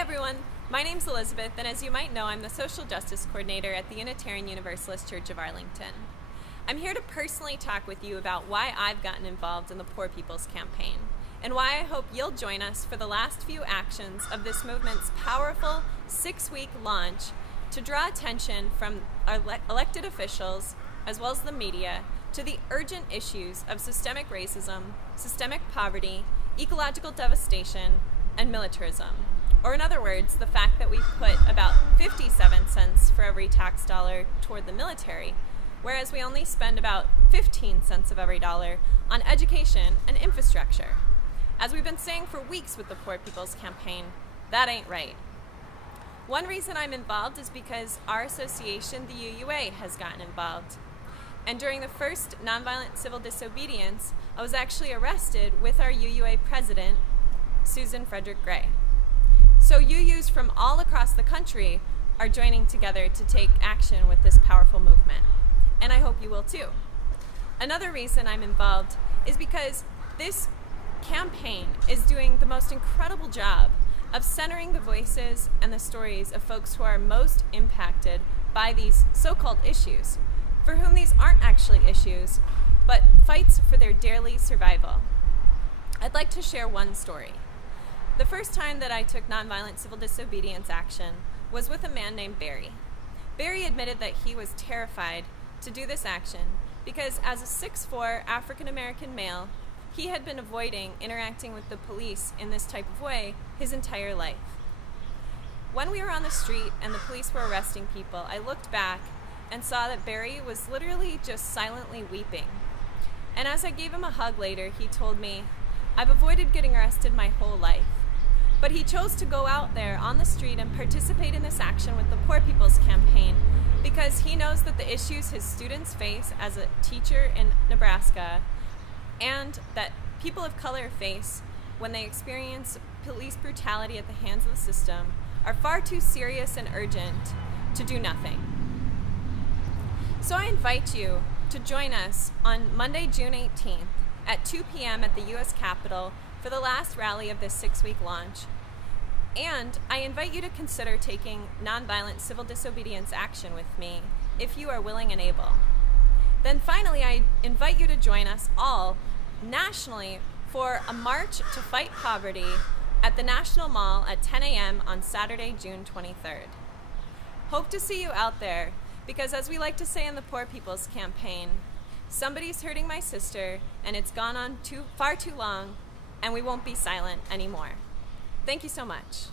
everyone, my name's Elizabeth, and as you might know, I'm the Social Justice Coordinator at the Unitarian Universalist Church of Arlington. I'm here to personally talk with you about why I've gotten involved in the Poor People's Campaign, and why I hope you'll join us for the last few actions of this movement's powerful 6-week launch to draw attention from our elected officials, as well as the media, to the urgent issues of systemic racism, systemic poverty, ecological devastation, and militarism. Or in other words, the fact that we put about 57 cents for every tax dollar toward the military, whereas we only spend about 15 cents of every dollar on education and infrastructure. As we've been saying for weeks with the Poor People's Campaign, that ain't right. One reason I'm involved is because our association, the UUA, has gotten involved. And during the first nonviolent civil disobedience, I was actually arrested with our UUA President, Frederick Gray. So UUs from all across the country are joining together to take action with this powerful movement. And I hope you will too. Another reason I'm involved is because this campaign is doing the most incredible job of centering the voices and the stories of folks who are most impacted by these so-called issues, for whom these aren't actually issues, but fights for their daily survival. I'd like to share one story. The first time that I took nonviolent civil disobedience action was with a man named Barry. Barry admitted that he was terrified to do this action because as a 6'4" African-American male, he had been avoiding interacting with the police in this type of way his entire life. When we were on the street and the police were arresting people, I looked back and saw that Barry was literally just silently weeping. And as I gave him a hug later, he told me, "I've avoided getting arrested my whole life." But he chose to go out there on the street and participate in this action with the Poor People's Campaign because he knows that the issues his students face as a teacher in Nebraska and that people of color face when they experience police brutality at the hands of the system are far too serious and urgent to do nothing. So I invite you to join us on Monday, June 18th at 2 p.m. at the U.S. Capitol for the last rally of this 6-week launch. And I invite you to consider taking nonviolent civil disobedience action with me if you are willing and able. Then finally, I invite you to join us all nationally for a march to fight poverty at the National Mall at 10 a.m. on Saturday, June 23rd. Hope to see you out there because, as we like to say in the Poor People's Campaign, somebody's hurting my sister and it's gone on far too long, and we won't be silent anymore. Thank you so much.